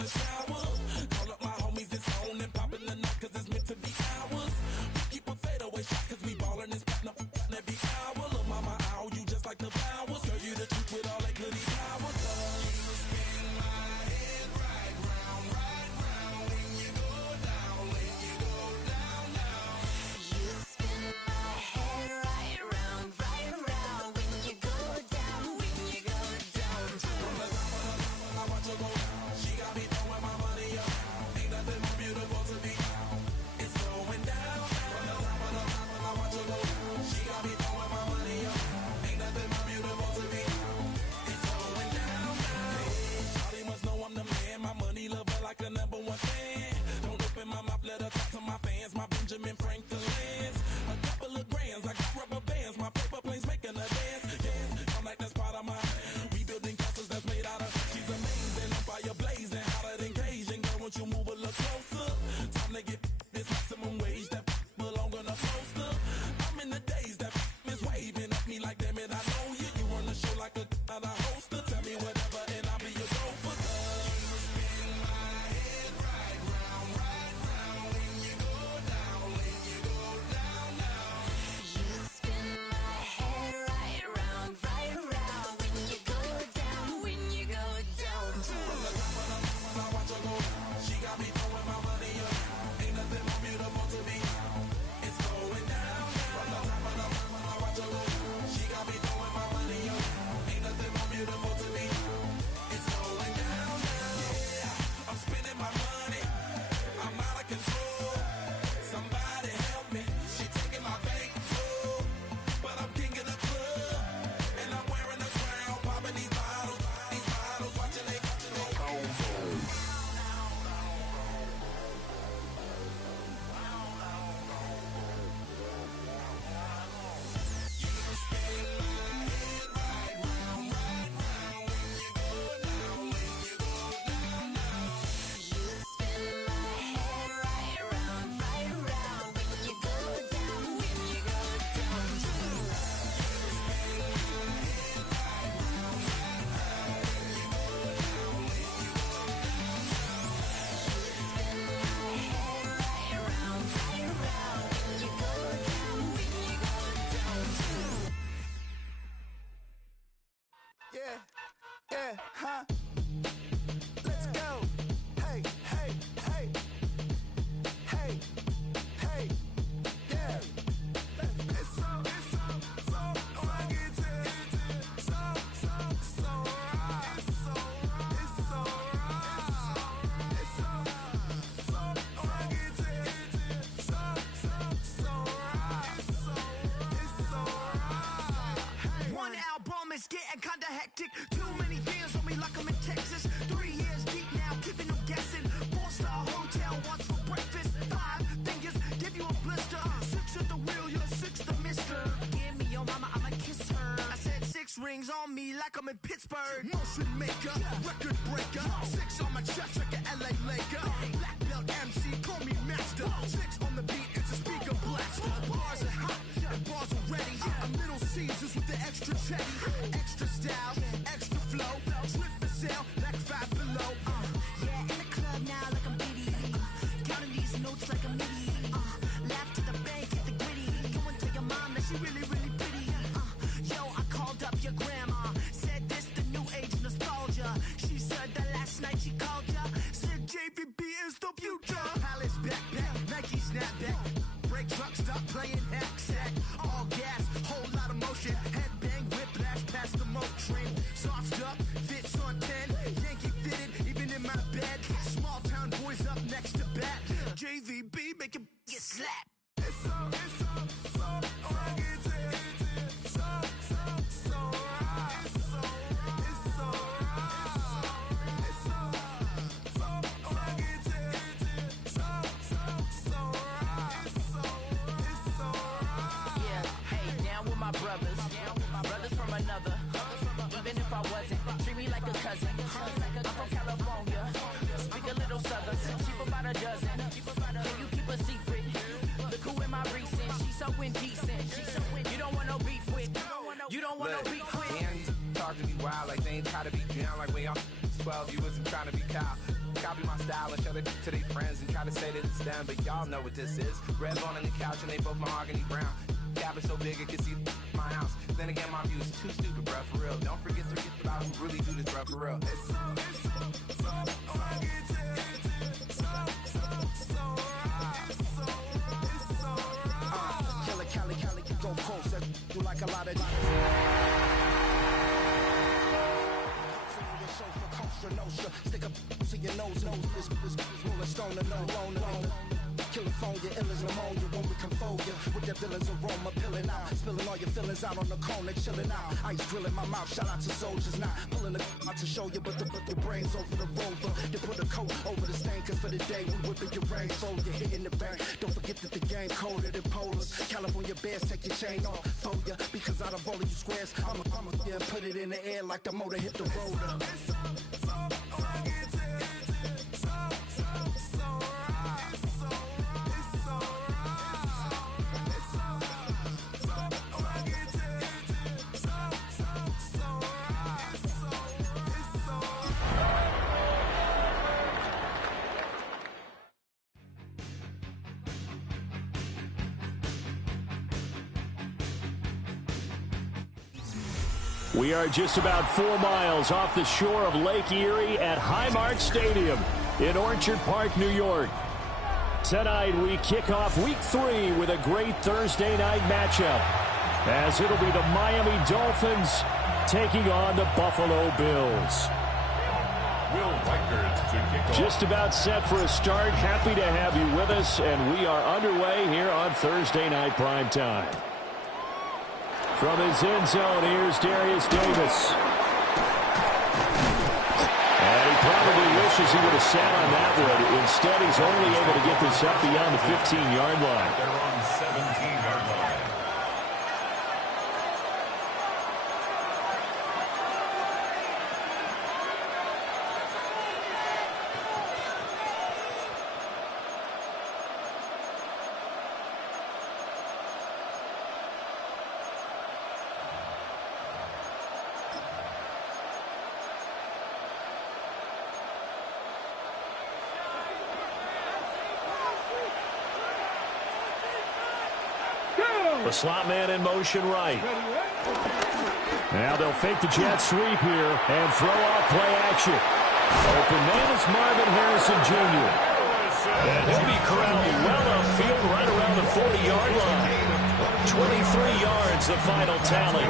the shower. Call up my homies, it's on and poppin' the night, cause it's meant to be ours. We keep a fadeaway shot, cause we ballin' and spittin' up every hour. Look, mama, ow, you just like the flowers. Girl, you the truth with all that goody power. You spin my head right round when you go down, when you go down, down. You spin my head right round when you go down, when you go down. From the top of the top, I watch her go down. She got me throwing my money up. Ain't nothing more beautiful to me. It's going down. From the top of the top, I watch her go down. She got me throwing my money up. Ain't nothing more beautiful to me. It's going down. Hey, shawty must know I'm the man. My money lover like a #1 fan. Don't open my mouth, let her talk to my fans. My Benjamin Franklin's. A couple of grands, I got rubber bands. My paper planes making a dance. Yes, I'm like that's part of my. We building castles that's made out of. She's amazing, I'm fire blazing, hotter than Cajun. Girl, won't you move a little closer? Time to get this maximum wage that belong on a poster. I'm in the days that is waving at me like, damn it, I know you. You run the show like a hoster. Tell me whatever and I'll be your gopher. You spin my head right round when you go down, when you go down, down. You spin my head right round when you go down, when you go down. From the top of the mountain, I watch her go down. She got me throwing my money up. Ain't nothing more beautiful to me. It's going down. From the top of the mountain, I watch her go down. She got me throwing my money up. Ain't nothing more beautiful to me. It's going down. Yeah, I'm spending my money. I'm out of control. Somebody help me. She taking my bank full, but I'm king of the club, and I'm wearing a crown, popping these bottles, watching they go. You spin my head right round when you go down, when you go down, down. You spin my head right round when you go down, when you go down. Yeah, huh? Let's go. Hey, hey, hey. Hey, hey, yeah. It's so funky, so right. It's so right. It's so funky, so right. One album is getting kinda hectic. Too many fans on me like I'm in Texas. 3 years deep now, keeping them guessing. 4-star hotel, what's for breakfast? 5 fingers, give you a blister. 6 at the wheel, you're 6 the mister. Give me your mama, I'ma kiss her. I said 6 rings on me like I'm in Pittsburgh. Motion maker, record breaker. 6 on my chest like an LA Laker. Black belt MC, call me master. 6 on the beat, it's a speaker blaster. Bars are hot, and bars are ready. A Little Caesars with the extra chetty. Extra style, extra flow. Swift for sale, like 5 below. Yeah, in the club now like I'm Diddy. Counting these notes like a MIDI. Laugh to the bank, hit the gritty. Go and tell your mom that she really, really pretty. Yo, I called up your grandma. Said this the new age nostalgia. She said that last night she called ya. Said JVB is the future. Palace backpack, Nike snapback. Break truck, stop playing hack sack. All gas, whole lot of motion. Headbang, whiplash, past the moat train. Soft up, fits on 10. Yankee fitted, even in my bed. Small town boys up next to bat. JVB make it get slapped. It's so funky, so right. It's so right. It's so right. It's so funky, so right. It's so right. Yeah, hey, down with my brothers. Brothers from another. Even if I wasn't, treat me like a cousin. I'm from California. Speak a little southern. Cheap about a dozen. Can you keep a secret? Look who in my recent. She's so indecent. You don't want no beef with. You don't want no beef with. Talk to me wild like they ain't try to be down like when y'all 12, you wasn't trying to be Kyle. Copy my style and show it to their friends and try to say that it's them, but y'all know what this is. Red bone on the couch and they both mahogany brown. Cabin so big it can see my house. Then again, my view is too stupid, bruh, for real. Don't forget to get about who really do this, bruh, for real. Killer Cali, go coast. That do like a lot of. Stick up to your nose, this rolling stone and alone. California, ill as pneumonia when we come for you. With that villain's aroma, pilling out. Spilling all your feelings out on the corner, chilling out. Ice grilling my mouth, shout out to soldiers now. Pulling the out to show you, but your brains over the rover. They put a coat over the stain, cause for the day we whipping your rain for you, hitting the bank. Don't forget that the game colder than polars. California bears, take your chain off for ya. Because out of all of you squares, I'ma yeah, put it in the air like the motor hit the roller. We are just about 4 miles off the shore of Lake Erie at Highmark Stadium in Orchard Park, New York. Tonight we kick off week 3 with a great Thursday night matchup, as it'll be the Miami Dolphins taking on the Buffalo Bills. Just about set for a start. Happy to have you with us, and we are underway here on Thursday Night Primetime. From his end zone, here's Darius Davis. And he probably wishes he would have sat on that one. Instead, he's only able to get this up beyond the 15-yard line. They're on 17-yard line. The slot man in motion right. Now they'll fake the jet sweep here and throw out play action. Open man is Marvin Harrison Jr. And he'll be corralled well upfield right around the 40-yard line. 23 yards, the final tally.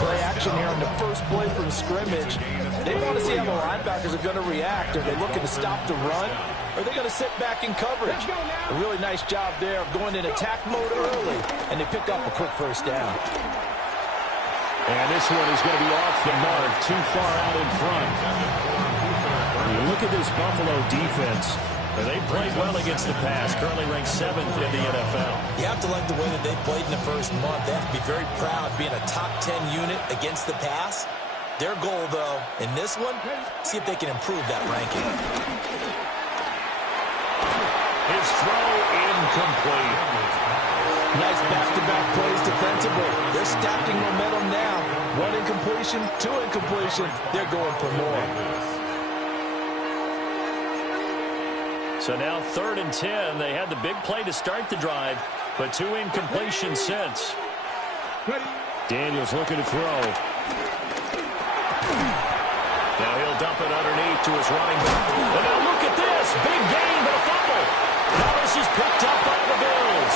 Play action here on the first play from scrimmage. They want to see how the linebackers are going to react. Are they looking to stop the run? Or are they going to sit back in coverage? A really nice job there of going in attack mode early, and they pick up a quick first down. And this one is going to be off the mark, too far out in front. You look at this Buffalo defense. They played well against the pass, currently ranked 7th in the NFL. You have to like the way that they played in the first month. They have to be very proud being a top 10 unit against the pass. Their goal, though, in this one, see if they can improve that ranking. His throw incomplete. Nice back-to-back plays defensively. They're stacking momentum now. 1 incompletion, 2 incompletion. They're going for more. So now 3rd and 10. They had the big play to start the drive, but 2 incompletions since. Daniels looking to throw. Now he'll dump it underneath to his running back. And now look at this. Big gain, but a fumble. Now this is picked up by the Bills.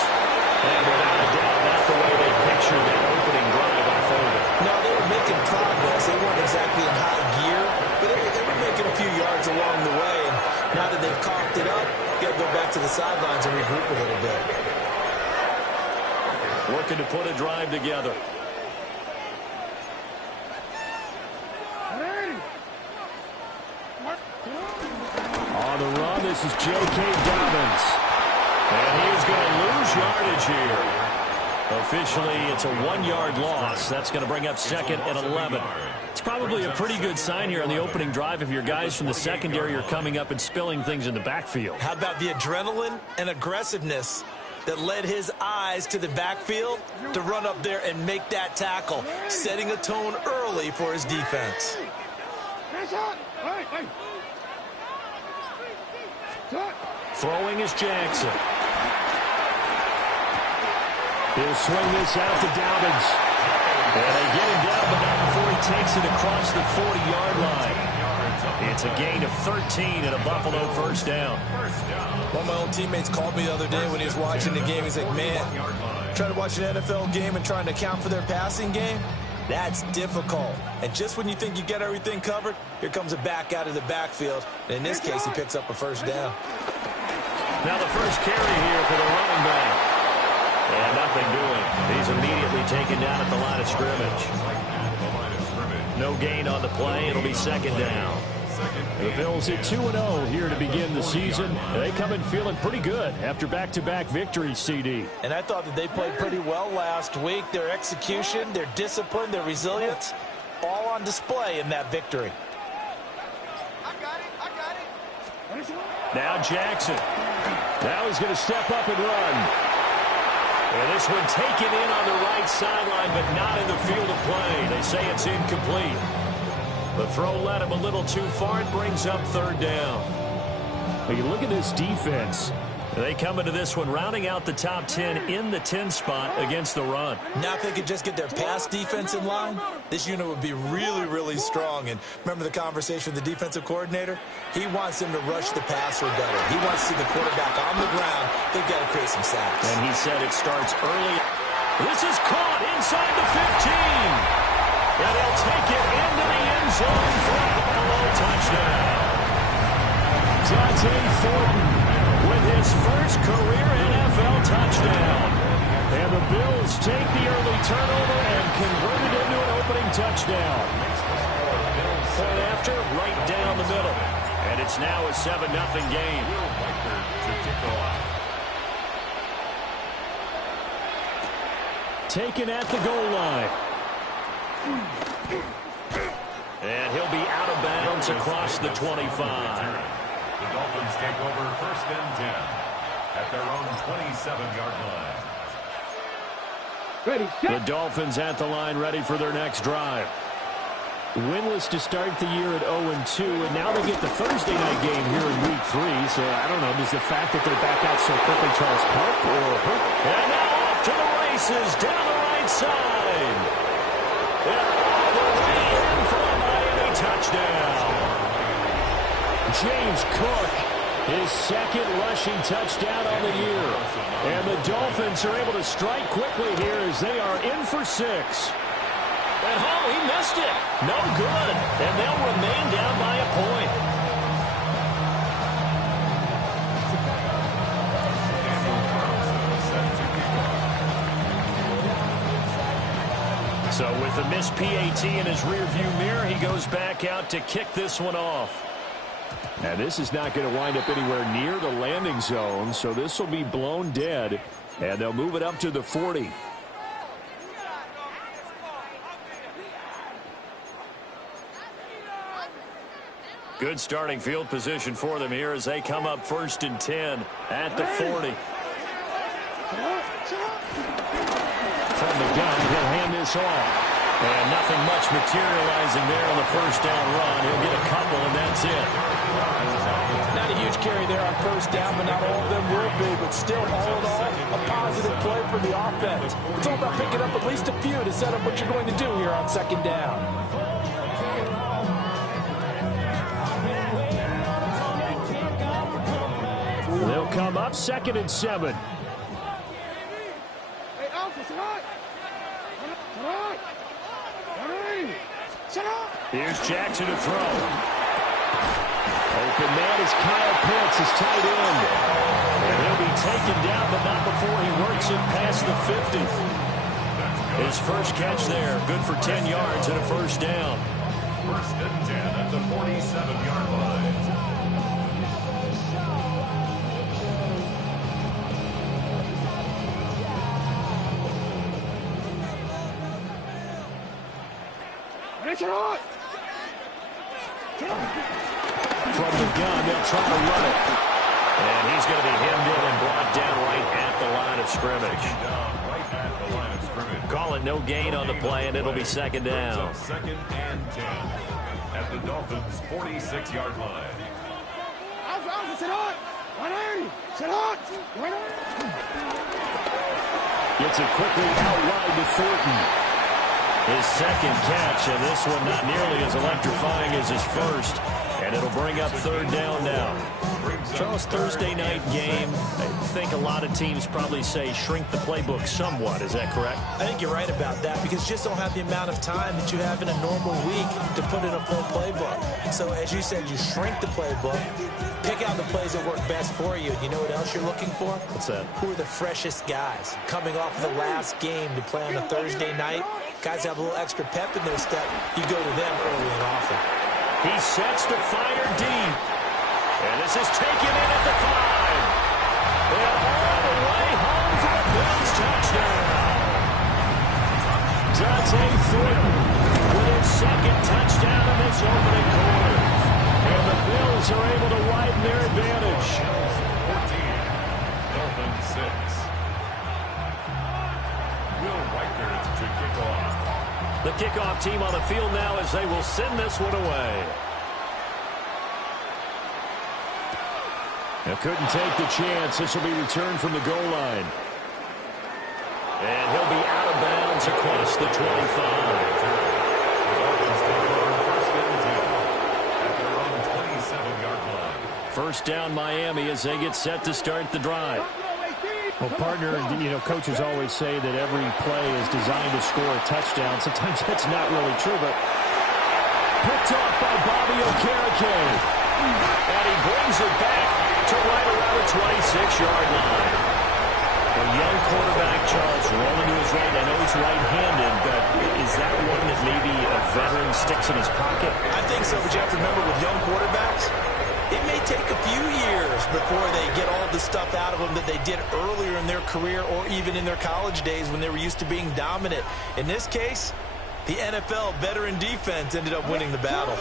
And without a doubt, that's the way they pictured that opening drive unfolded. No, they were making progress. They weren't exactly in high gear, but they were making a few yards along the way. And now that they've coughed it up, you got to go back to the sidelines and regroup a little bit. Working to put a drive together. On the run, this is J.K. Dobbins. And he is going to lose yardage here. Officially, it's a 1-yard loss. That's going to bring up 2nd and 11. It's probably a pretty good sign here on the opening drive if your guys from the secondary are coming up and spilling things in the backfield. How about the adrenaline and aggressiveness that led his eyes to the backfield to run up there and make that tackle, setting a tone early for his defense. Throwing is Jackson. He'll swing this out to Dobbins. And they get him down, but not before he takes it across the 40-yard line. It's a gain of 13 and a Buffalo first down. One of my old teammates called me the other day when he was watching the game. He's like, man, trying to watch an NFL game and trying to account for their passing game, that's difficult. And just when you think you get everything covered, here comes a back out of the backfield. And in this case, he picks up a first down. Now the first carry here for the running back. And nothing doing. He's immediately taken down at the line of scrimmage. No gain on the play. It'll be second down. The Bills at 2-0 here to begin the season. They come in feeling pretty good after back-to-back victories, CD. And I thought that they played pretty well last week. Their execution, their discipline, their resilience, all on display in that victory. Now Jackson. Now he's going to step up and run. And this one taken in on the right sideline, but not in the field of play. They say it's incomplete. The throw led him a little too far. It brings up third down. Well, you look at this defense. They come into this one rounding out the top 10 in the 10 spot against the run. Now if they could just get their pass defense in line, this unit would be really, really strong. And remember the conversation with the defensive coordinator? He wants them to rush the passer better. He wants to see the quarterback on the ground. They've got to create some sacks. And he said it starts early. This is caught inside the 15. And he'll take it into the end zone for a Buffalo touchdown. Dante Thornton with his first career NFL touchdown. And the Bills take the early turnover and convert it into an opening touchdown. Point after, right down the middle. And it's now a 7-0 game. Taken at the goal line. And he'll be out of bounds across the 25. The Dolphins take over first and 10 at their own 27-yard line. The Dolphins at the line, ready for their next drive. Winless to start the year at 0-2, and now they get the Thursday night game here in Week 3. So I don't know, does the fact that they're back out so quickly Charles help or hurt? And now off to the races down the right side. And all the way in for a Miami touchdown. James Cook, his second rushing touchdown on the year. And the Dolphins are able to strike quickly here as they are in for 6. And he missed it. No good. And they'll remain down by a point. So with the missed PAT in his rearview mirror, he goes back out to kick this one off. Now this is not going to wind up anywhere near the landing zone, so this will be blown dead, and they'll move it up to the 40. Good starting field position for them here as they come up first and 10 at the 40. From the gun, he'll hand this off. And nothing much materializing there on the first down run. He'll get a couple, and that's it. Not a huge carry there on first down, but not all of them will be. But still, all in all, a positive play for the offense. It's all about picking up at least a few to set up what you're going to do here on second down. They'll come up second and 7. Here's Jackson to throw. Open man is Kyle Pitts, his tight end. And he'll be taken down, but not before he works it past the 50. His first catch there, good for 10 yards and a first down. First and 10 at the 47-yard line. From the gun, they'll try to run it. And he's going to be hemmed in and brought down right at the line of scrimmage. Call it no gain on the play, and it'll be second down. Second and 10. at the Dolphins' 46-yard line. Gets it quickly out wide to Thornton. His second catch, and this one not nearly as electrifying as his first. And it'll bring up third down now. Charles, Thursday night game, I think a lot of teams probably say shrink the playbook somewhat. Is that correct? I think you're right about that because you just don't have the amount of time that you have in a normal week to put in a full playbook. So as you said, you shrink the playbook, pick out the plays that work best for you. You know what else you're looking for? What's that? Who are the freshest guys coming off of the last game to play on a Thursday night? Guys have a little extra pep in their step. You go to them early and often. He sets to fire deep. And this is taken in at the 5. And all the way home for the Bills touchdown. Dante Thornton with his second touchdown in this opening quarter. And the Bills are able to widen their advantage. 14, Dolphins 6. Will Reichert to kick off. The kickoff team on the field now as they will send this one away. Now couldn't take the chance. This will be returned from the goal line. And he'll be out of bounds across the 25. First down Miami as they get set to start the drive. Well, partner, coaches always say that every play is designed to score a touchdown. Sometimes that's not really true, but picked off by Bobby Okereke. And he brings it back to right around the 26-yard line. A young quarterback, Charles, rolling to his right. I know he's right-handed, but is that one that maybe a veteran sticks in his pocket? I think so, but you have to remember with young quarterbacks, it may take a few years before they get all the stuff out of them that they did earlier in their career or even in their college days when they were used to being dominant. In this case, the NFL veteran defense ended up winning the battle.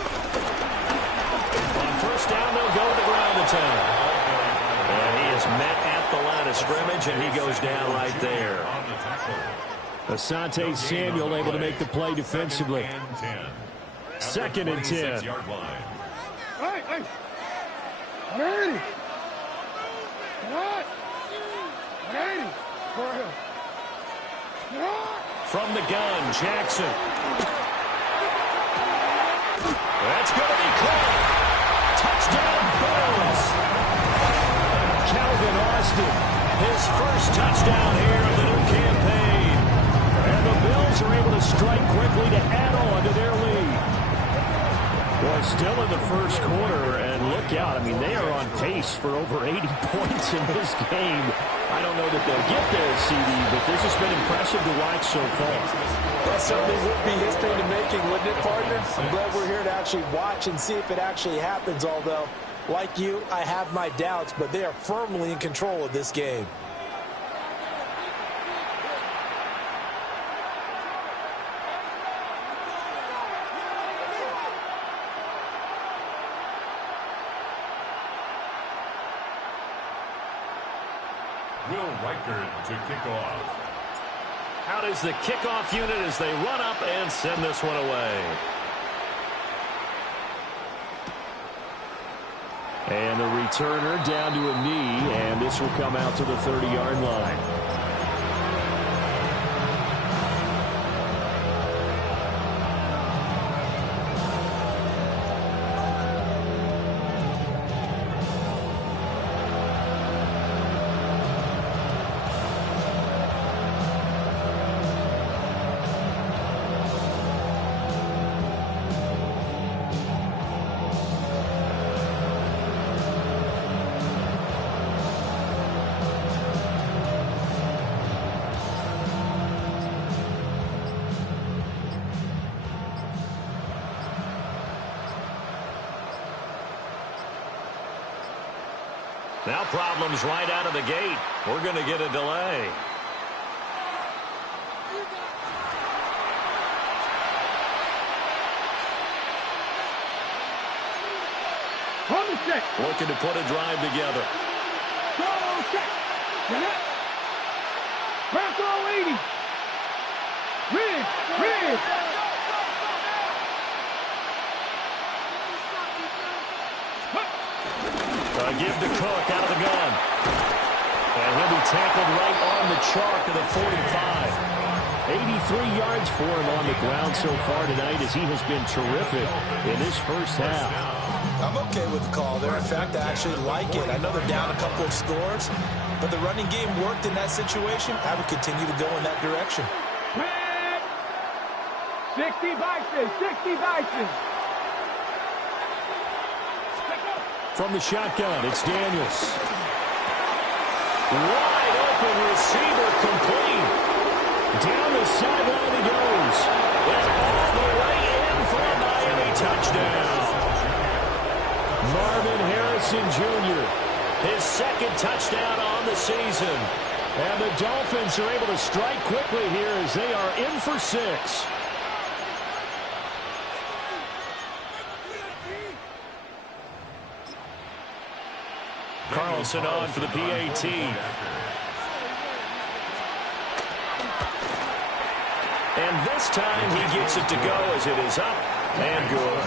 On first down, they'll go to the ground attack. And he is met at the line of scrimmage, and he goes down right there. Asante Samuel able to make the play defensively. Second and 10. Hey. Ready. Ready. From the gun, Jackson. That's going to be caught. Touchdown, Bills. Calvin Austin, his first touchdown here of the new campaign. And the Bills are able to strike quickly to add on to their lead. Well, still in the first quarter, and look out. I mean, they are on pace for over 80 points in this game. I don't know that they'll get there, CD, but this has been impressive to watch so far. That certainly would be history to making, wouldn't it, partner? I'm glad we're here to actually watch and see if it actually happens, although, like you, I have my doubts, but they are firmly in control of this game. Will Reichert to kick off. Out is the kickoff unit as they run up and send this one away. And the returner down to a knee, and this will come out to the 30-yard line. Now problems right out of the gate. We're going to get a delay. Looking to put a drive together. Back all 80. Ridge. give to Cook out of the gun. And he'll be tackled right on the chalk of the 45. 83 yards for him on the ground so far tonight as he has been terrific in this first half. I'm okay with the call there. In fact, I actually like it. I know they're down a couple of scores, but the running game worked in that situation. I would continue to go in that direction. 60 Vikings, 60 Vikings. From the shotgun, it's Daniels. Wide open receiver complete. Down the sideline he goes. And all the way in for a Miami touchdown. Marvin Harrison Jr., his second touchdown on the season. And the Dolphins are able to strike quickly here as they are in for 6. Carlson on for the PAT. And this time he gets it to go as it is up and good.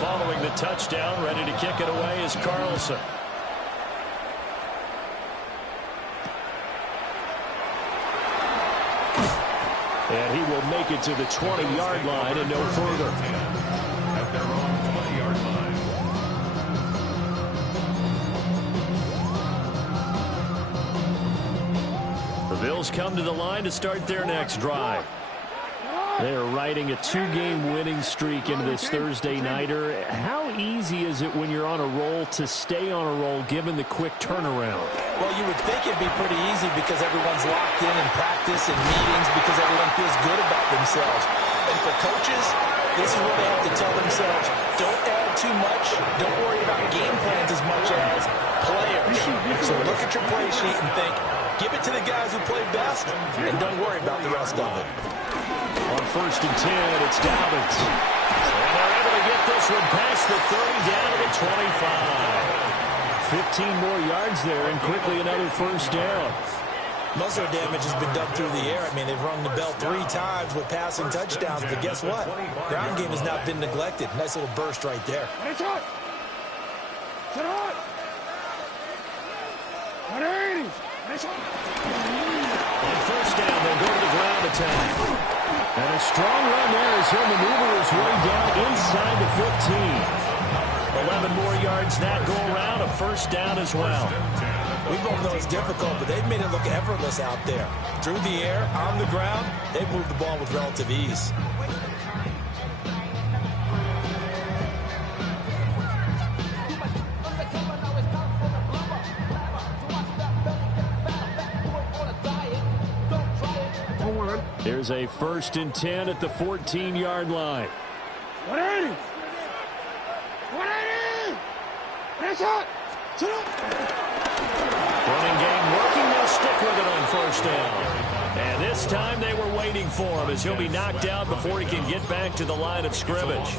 Following the touchdown, ready to kick it away is Carlson. And he will make it to the 20-yard line and no further. At their own 20-yard line. The Bills come to the line to start their next drive. They are riding a 2-game winning streak into this Thursday nighter. How easy is it when you're on a roll to stay on a roll given the quick turnaround? Well, you would think it'd be pretty easy because everyone's locked in practice and meetings because everyone feels good about themselves. And for coaches, this is where they have to tell themselves, don't add too much. Don't worry about game plans as much as players. So look at your play sheet and think, give it to the guys who play best and don't worry about the rest of it. On 1st and 10, it's Dobbins. And they're able to get this one past the 30 down to the 25. 15 more yards there and quickly another first down. Most of the damage has been done through the air. I mean, they've rung the bell 3 times with passing touchdowns, but guess what? Ground game has not been neglected. Nice little burst right there. On 1st down, they'll go to the ground attack. And a strong run there as he'll maneuver his way down inside the 15. 11 more yards that go around, a first down as well. We both know it's difficult, but they've made it look effortless out there. Through the air, on the ground, they've moved the ball with relative ease. There's a 1st and 10 at the 14-yard line. 180! 180! That's it! Running game working, they'll stick with it on 1st down. And this time they were waiting for him as he'll be knocked out before he can get back to the line of scrimmage.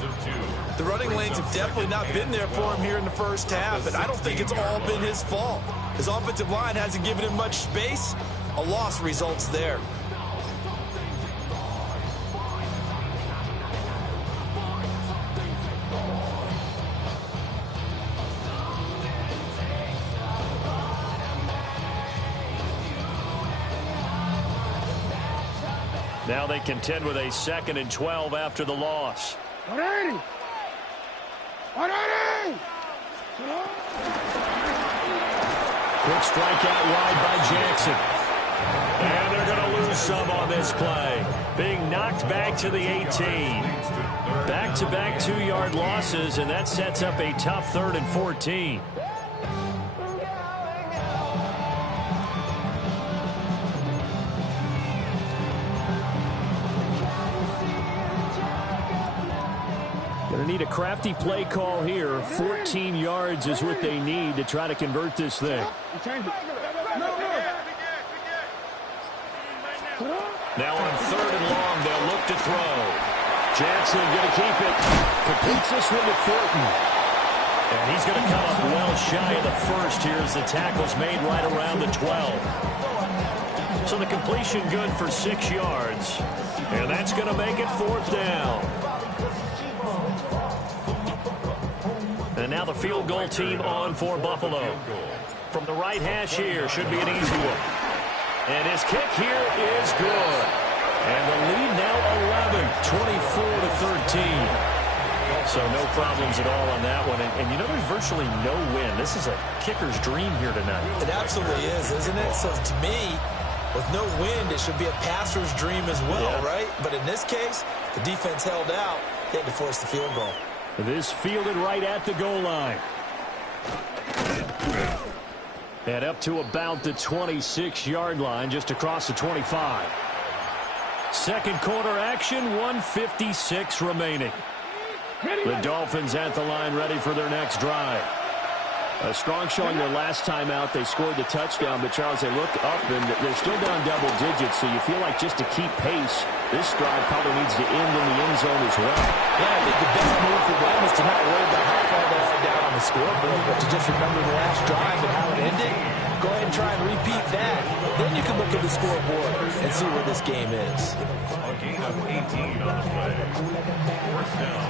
The running lanes have definitely not been there for him here in the first half, and I don't think it's all been his fault. His offensive line hasn't given him much space. A loss results there. Now they contend with a 2nd and 12 after the loss. 180! 180! Quick strike out wide by Jackson. And they're going to lose some on this play. Being knocked back to the 18. Back-to-back 2-yard losses, and that sets up a tough 3rd and 14. Going to need a crafty play call here. 14 yards is what they need to try to convert this thing. Now on 3rd and long, they'll look to throw. Jackson going to keep it. Completes this one to Thornton. And he's going to come up well shy of the 1st here as the tackle's made right around the 12. So the completion good for 6 yards. And that's going to make it 4th down. And now the field goal team on for Buffalo. From the right hash here, should be an easy one. And his kick here is good. And the lead now 11, 24-13. So no problems at all on that one. And you know, there's virtually no win. This is a kicker's dream here tonight. It absolutely is, isn't it? So to me, with no wind, it should be a passer's dream as well, right? But in this case, the defense held out. They had to force the field goal. This fielded right at the goal line. And up to about the 26-yard line, just across the 25. Second quarter action, 1:56 remaining. The Dolphins at the line, ready for their next drive. A strong showing their last time out. They scored the touchdown, but Charles, they look up, and they're still down double digits, so you feel like just to keep pace, this drive probably needs to end in the end zone as well. Yeah, I think the best move for them is to not worry about how far they are down on the scoreboard, but to just remember the last drive and how it ended. Go ahead and try and repeat that. Then you can look at the scoreboard and see where this game is. A gain of 18 on the play.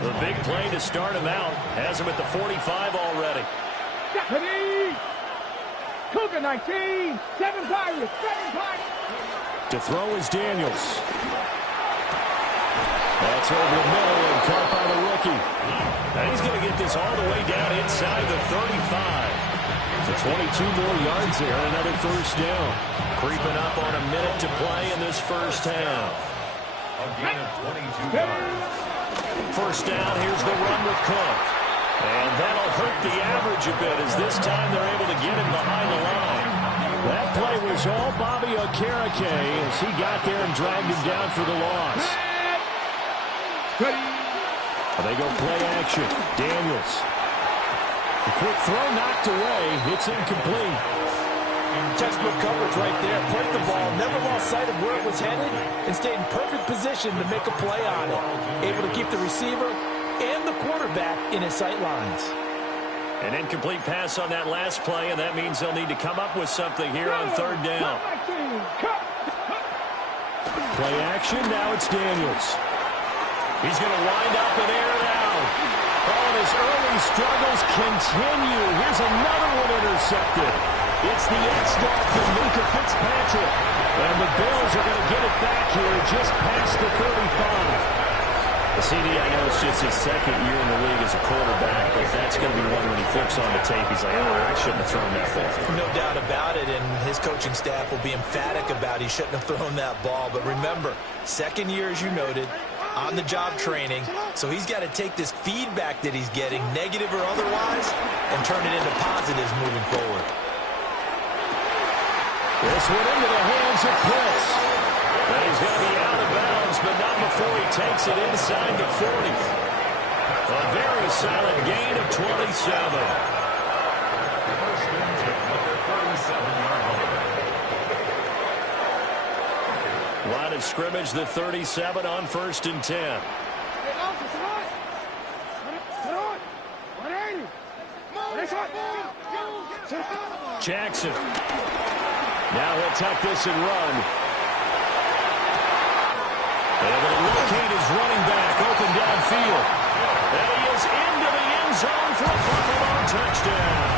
The big play to start him out has him at the 45 already. Cougar 19, 7 Pirates, 7 Pirates. To throw is Daniels. That's over the middle and caught by the rookie. And he's going to get this all the way down inside the 35. So 22 more yards there and another first down. Creeping up on a minute to play in this first half. A gain of 22 yards. First down, here's the run with Cook. And that'll hurt the average a bit as this time they're able to get him behind the line. That play was all Bobby Okereke as he got there and dragged him down for the loss. They go play action. Daniels. The quick throw knocked away. It's incomplete. Textbook coverage right there. Played the ball, never lost sight of where it was headed, and stayed in perfect position to make a play on it. Able to keep the receiver and the quarterback in his sight lines. An incomplete pass on that last play, and that means they'll need to come up with something here on third down. Play action, now it's Daniels. He's going to wind up and air it out. Oh, and his early struggles continue. Here's another one intercepted. It's the ex-Dolphin, Minka Fitzpatrick. And the Bills are going to get it back here just past the 35. CD, I know it's just his second year in the league as a quarterback, but that's going to be one when he flips on the tape. He's like, oh, I shouldn't have thrown that ball. No doubt about it, and his coaching staff will be emphatic about he shouldn't have thrown that ball. But remember, second year, as you noted, on-the-job training, so he's got to take this feedback that he's getting, negative or otherwise, and turn it into positives moving forward. This one into the hands of Pitts. And he's going to be out of bounds, but not before he takes it inside the 40. A very solid gain of 27. First and 10 at their 37-yard line. Line of scrimmage, the 37 on first and 10. Jackson. Now he'll tuck this and run. And they'll locate his running back open downfield. And he is into the end zone for a Buffalo touchdown.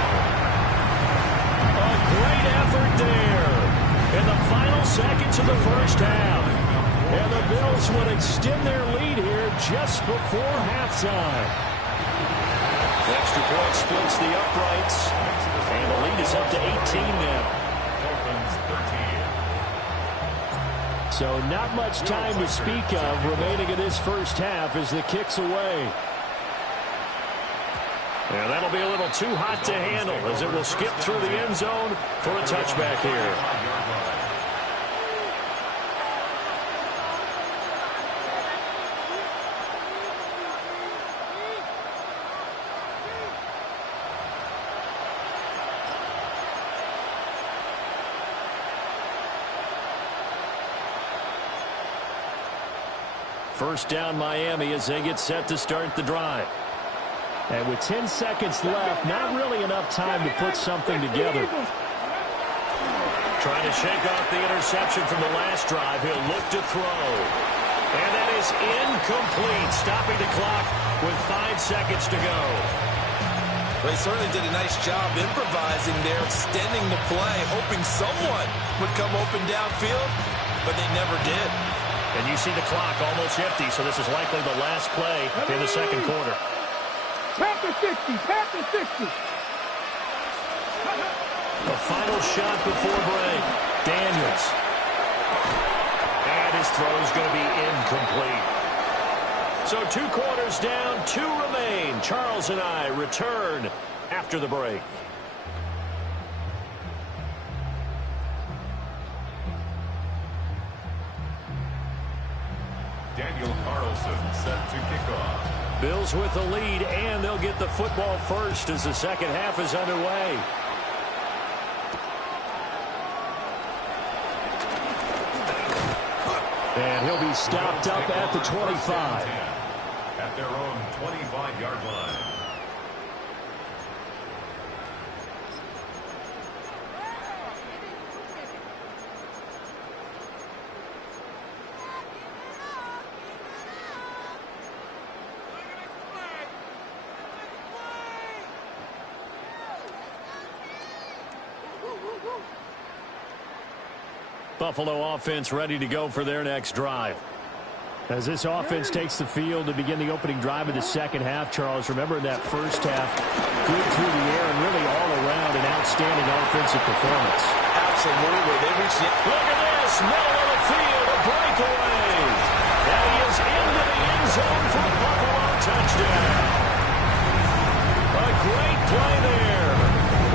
A great effort there in the final seconds of the first half. And the Bills would extend their lead here just before halftime. The extra point splits the uprights. And the lead is up to 18 now. So not much time to speak of remaining in this first half as the kick's away. And that'll be a little too hot to handle as it will skip through the end zone for a touchback here. First down Miami as they get set to start the drive. And with 10 seconds left, not really enough time to put something together. Trying to shake off the interception from the last drive. He'll look to throw. And that is incomplete, stopping the clock with 5 seconds to go. They certainly did a nice job improvising there, extending the play, hoping someone would come open downfield, but they never did. And you see the clock almost empty, so this is likely the last play in the second quarter. Panther 60, Panther 60. The final shot before break. Daniels. And his throw is going to be incomplete. So 2 quarters down, 2 remain. Charles and I return after the break. Daniel Carlson set to kick off. Bills with the lead, and they'll get the football first as the second half is underway. And he'll be stopped up at the 25. At their own 25-yard line. Buffalo offense ready to go for their next drive. As this offense takes the field to begin the opening drive of the second half, Charles, remember in that first half, good through the air and really all around an outstanding offensive performance. Absolutely. They reached the... Look at this. Middle of the field, a breakaway. And he is into the end zone for a Buffalo touchdown. A great play there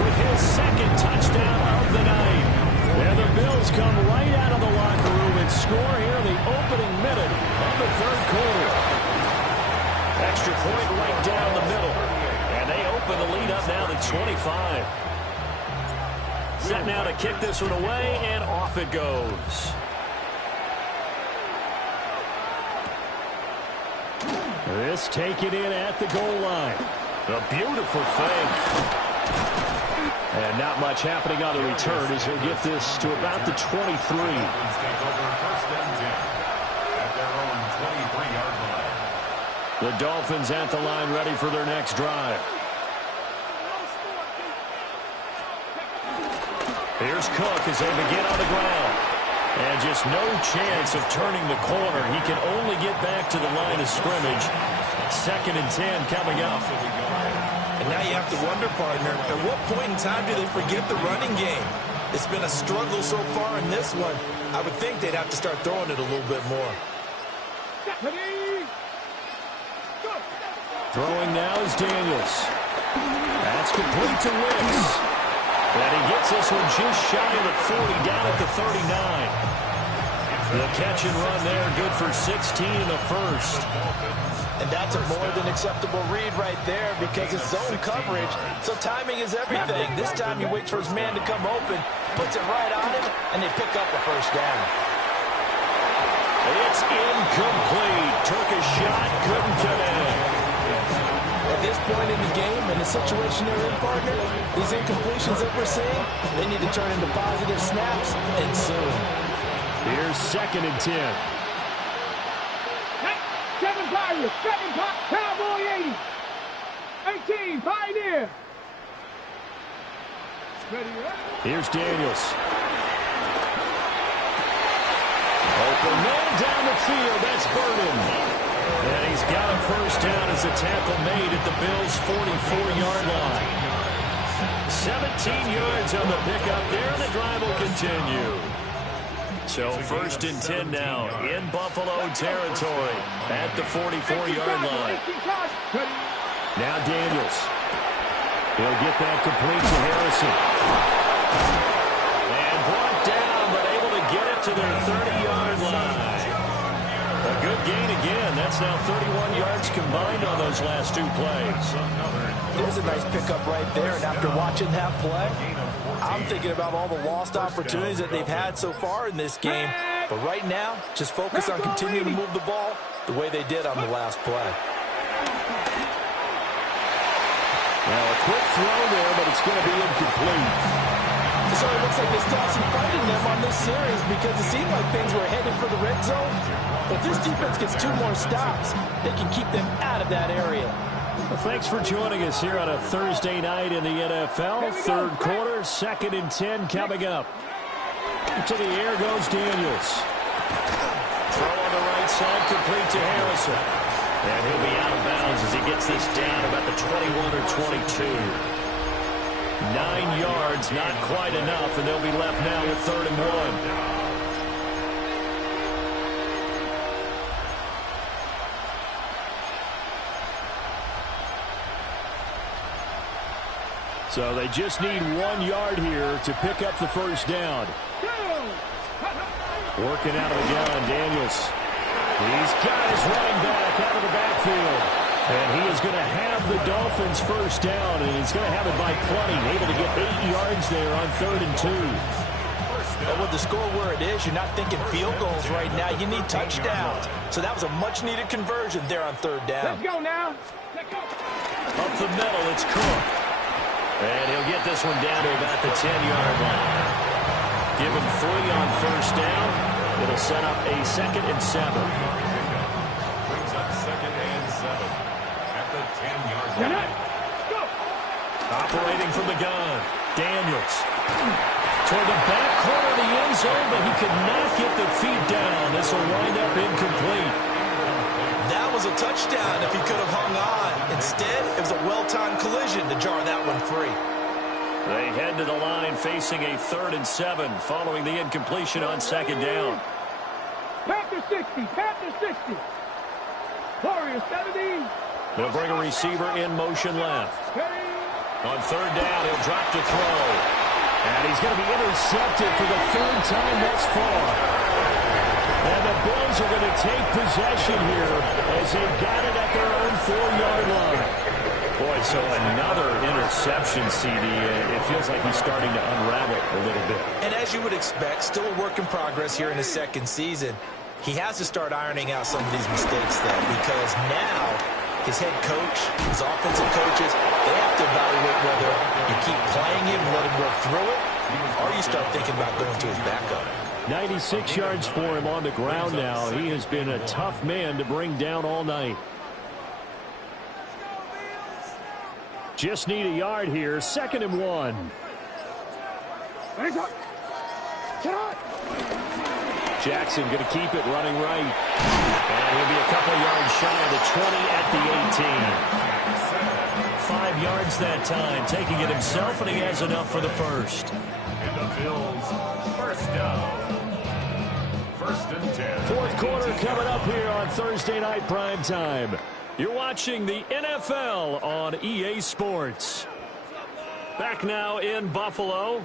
with his second touchdown of the night. And the Bills come right out of the locker room and score here in the opening minute of the third quarter. Extra point right down the middle. And they open the lead up now to 25. Set now to kick this one away, and off it goes. This taken in at the goal line. A beautiful fake. And not much happening on the return as he'll get this to about the 23. Take over first and 10 at their own 23-yard line. The Dolphins at the line ready for their next drive. Here's Cook as they begin on the ground. And just no chance of turning the corner. He can only get back to the line of scrimmage. 2nd and 10 coming up. And now you have to wonder, partner, at what point in time do they forget the running game? It's been a struggle so far in this one. I would think they'd have to start throwing it a little bit more. Throwing now is Daniels. That's complete to Wicks. And he gets this one just shy of the 40, down at the 39. The catch and run there, good for 16 in the first. And that's a more than acceptable read right there because it's zone coverage, so timing is everything. This time he waits for his man to come open, puts it right on him, and they pick up a first down. It's incomplete. Took a shot, couldn't connect. At this point in the game, in the situation they're in, partner, these incompletions that we're seeing, they need to turn into positive snaps, and soon. Here's 2nd and 10. 7 Pirates, 7 Cowboy 80. 18, Pioneer. Here's Daniels. Open man down the field. That's Burden. And he's got a first down as a tackle made at the Bills' 44-yard line. 17 yards on the pickup there, and the drive will continue. So 1st and 10 now in Buffalo territory at the 44-yard line. Now Daniels. He'll get that complete to Harrison. And brought down, but able to get it to their 30-yard line. A good gain again. That's now 31 yards combined on those last 2 plays. There's a nice pickup right there, and after watching that play, I'm thinking about all the lost opportunities that they've had so far in this game. But right now, just focus on continuing to move the ball the way they did on the last play. Now a quick throw there, but it's going to be incomplete. So it looks like they still have some fight in them on this series because it seemed like things were headed for the red zone. But if this defense gets 2 more stops, they can keep them out of that area. Well, thanks for joining us here on a Thursday night in the NFL. Third quarter, 2nd and 10 coming up. To the air goes Daniels. Throw on the right side, complete to Harrison. And he'll be out of bounds as he gets this down about the 21 or 22. 9 yards, not quite enough, and they'll be left now with 3rd and 1. So they just need 1 yard here to pick up the first down. Working out of the gun, Daniels. He's got his running back out of the backfield. And he is going to have the Dolphins first down, and he's going to have it by plenty. Able to get 8 yards there on 3rd and 2. But with the score where it is, you're not thinking field goals right now. You need touchdowns. So that was a much-needed conversion there on 3rd down. Let's go now. Let's go. Up the middle, it's Cook. And he'll get this one down to about the 10-yard line. Give him 3 on first down. It'll set up a 2nd and 7. Brings up 2nd and 7 at the 10-yard line. Operating from the gun, Daniels. Toward the back corner of the end zone, but he could not get the feet down. This will wind up incomplete. That was a touchdown if he could have hung on. Instead, it was a well-timed collision to jar that one free. They head to the line facing a 3rd and 7 following the incompletion on 2nd down. Panther 60, Panther 60. Warrior 70. They'll bring a receiver in motion left. On 3rd down, he'll drop to throw. And he's going to be intercepted for the 3rd time thus far. And the Bills are going to take possession here as they've got it at their own 4-yard line. Boy, so another interception, CD. It feels like he's starting to unravel a little bit. And as you would expect, still a work in progress here in his 2nd season. He has to start ironing out some of these mistakes, though, because now his head coach, his offensive coaches, they have to evaluate whether you keep playing him and let him work through it, or you start thinking about going to his backup. 96 yards for him on the ground now. He has been a tough man to bring down all night. Just need a yard here. 2nd and 1. Jackson going to keep it running right. And he'll be a couple yards shy of the 20 at the 18. 5 yards that time, taking it himself, and he has enough for the first. And the Bills first down. 1st and 10. 4th quarter coming up here on Thursday night prime time. You're watching the NFL on EA Sports. Back now in Buffalo.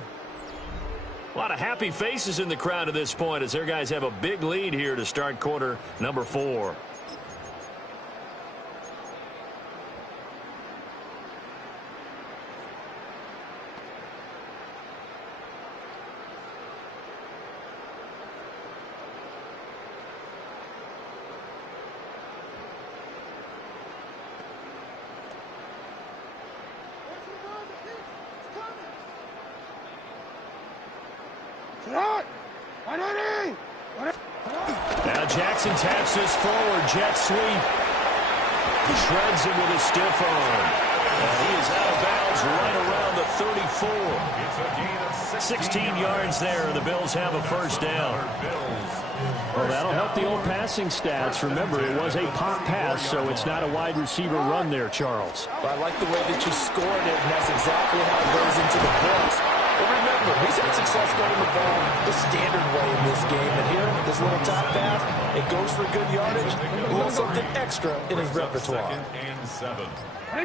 A lot of happy faces in the crowd at this point as their guys have a big lead here to start quarter number 4. Now Jackson taps this forward, jet sweep. Shreds him with a stiff arm. And he is out of bounds right around the 34. It's a gain of 16 yards there, and the Bills have a first down. Well, that'll help the old passing stats. Remember, it was a pop pass, so it's not a wide receiver run there, Charles. But I like the way that you scored it, and that's exactly how it goes into the books. But remember, he's had success getting the ball the standard way in this game. And here, this little top pass, it goes for good yardage, a little something extra in his repertoire. 2nd and 7. And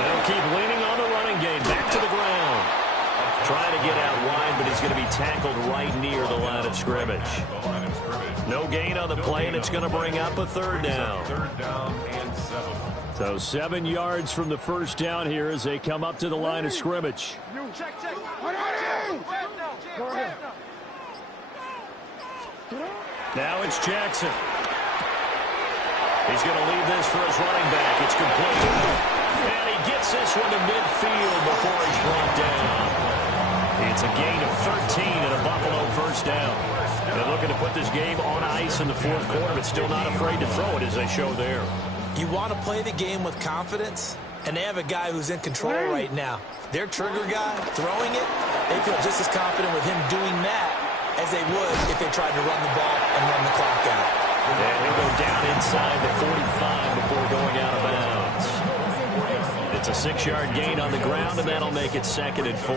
they'll keep leaning on the running game. Back to the ground. Trying to get out wide, but he's going to be tackled right near the line of scrimmage. No gain on the play, and it's going to bring up a 3rd down. 3rd down and 7. So 7 yards from the first down here as they come up to the line of scrimmage. Now it's Jackson. He's going to leave this for his running back. It's complete. And he gets this one to midfield before he's brought down. It's a gain of 13 and a Buffalo first down. They're looking to put this game on ice in the fourth quarter, but still not afraid to throw it as they show there. You want to play the game with confidence, and they have a guy who's in control right now. Their trigger guy, throwing it, they feel just as confident with him doing that as they would if they tried to run the ball and run the clock out. And he'll go down inside the 45 before going out of bounds. It's a 6-yard gain on the ground, and that'll make it 2nd and 4.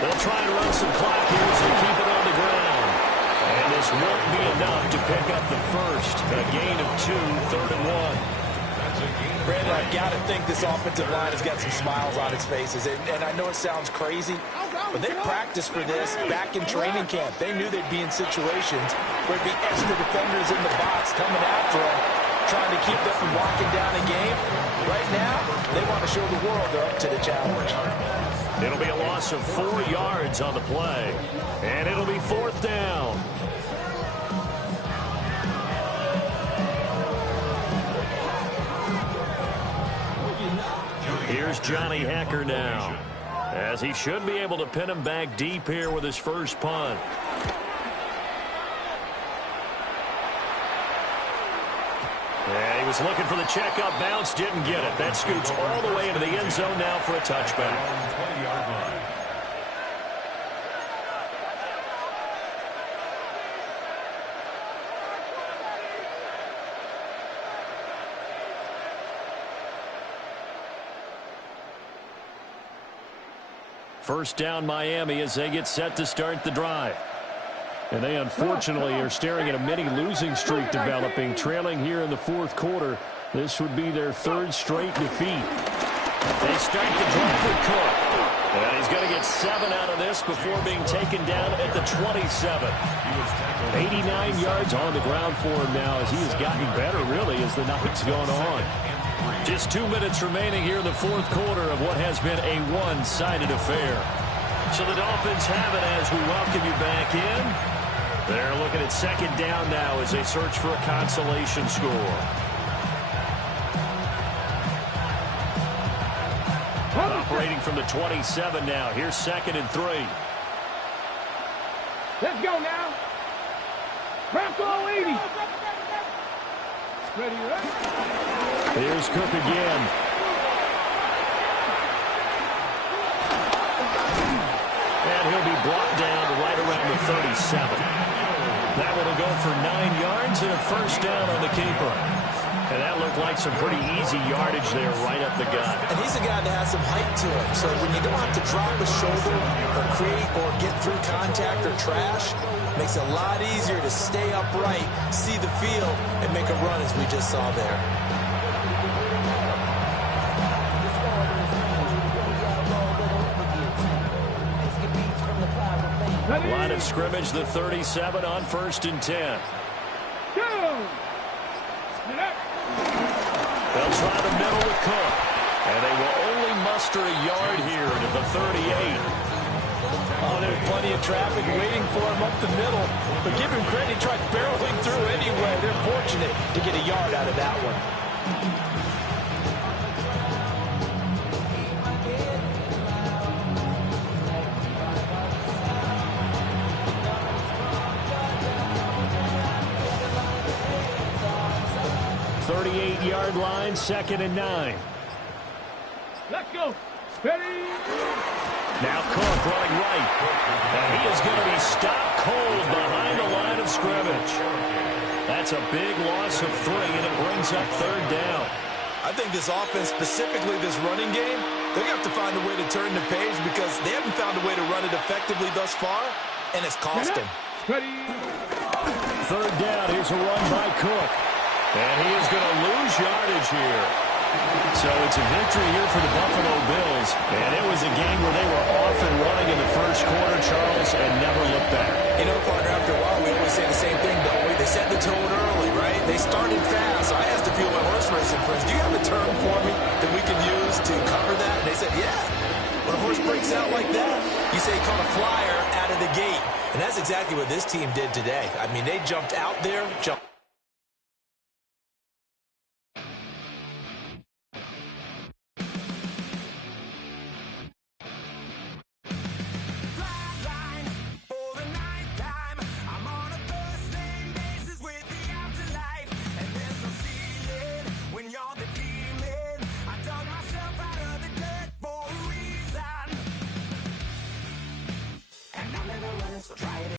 They'll try to run some clock here as they keep it on the ground. And this won't be enough to pick up the first. A gain of 2, 3rd and 1. Brandon, I've got to think this offensive line has got some smiles on its faces. And I know it sounds crazy, but they practiced for this back in training camp. They knew they'd be in situations where there'd be extra defenders in the box coming after them, trying to keep them from locking down a game. Right now, they want to show the world they're up to the challenge. It'll be a loss of 4 yards on the play. And it'll be 4th down. Here's Johnny Hacker now, as he should be able to pin him back deep here with his first punt. And he was looking for the checkup bounce, didn't get it. That scoops all the way into the end zone now for a touchback. 20-yard line. First down Miami as they get set to start the drive. And they unfortunately are staring at a mini losing streak developing, trailing here in the fourth quarter. This would be their 3rd straight defeat. They start the drive with Cook. And he's going to get 7 out of this before being taken down at the 27. 89 yards on the ground for him now as he has gotten better really as the night's gone on. Just 2 minutes remaining here in the fourth quarter of what has been a one-sided affair. So the Dolphins have it as we welcome you back in. They're looking at 2nd down now as they search for a consolation score. Operating from the 27 now. Here's 2nd and 3. Let's go now. Bronco 80. Ready, ready. Here's Cook again. And he'll be brought down right around the 37. That one will go for 9 yards and a first down on the keeper. And that looked like some pretty easy yardage there right up the gut. And he's a guy that has some height to him. So when you don't have to drop a shoulder or create or get through contact or trash, makes it a lot easier to stay upright, see the field, and make a run as we just saw there. Line of scrimmage, the 37 on 1st and 10. They'll try the middle with Cook. And they will only muster a yard here to the 38. Oh, there's plenty of traffic waiting for him up the middle. But give him credit, he tried barreling through anyway. They're fortunate to get a yard out of that one. 38-yard line, 2nd and 9. Let's go. Ready. Now Cook running right. And he is going to be stopped cold behind the line of scrimmage. That's a big loss of 3, and it brings up 3rd down. I think this offense, specifically this running game, they're going to have to find a way to turn the page because they haven't found a way to run it effectively thus far, and it's cost them. 3rd down. Here's a run by Cook. And he is going to lose yardage here. So it's a victory here for the Buffalo Bills. And it was a game where they were off and running in the first quarter, Charles, and never looked back. You know, partner, after a while, we always say the same thing, don't we? They set the tone early, right? They started fast. So I asked a few of my horse racing friends, do you have a term for me that we can use to cover that? And they said, yeah. When a horse breaks out like that, You say he caught a flyer out of the gate. And that's exactly what this team did today. I mean, they jumped out there, jumped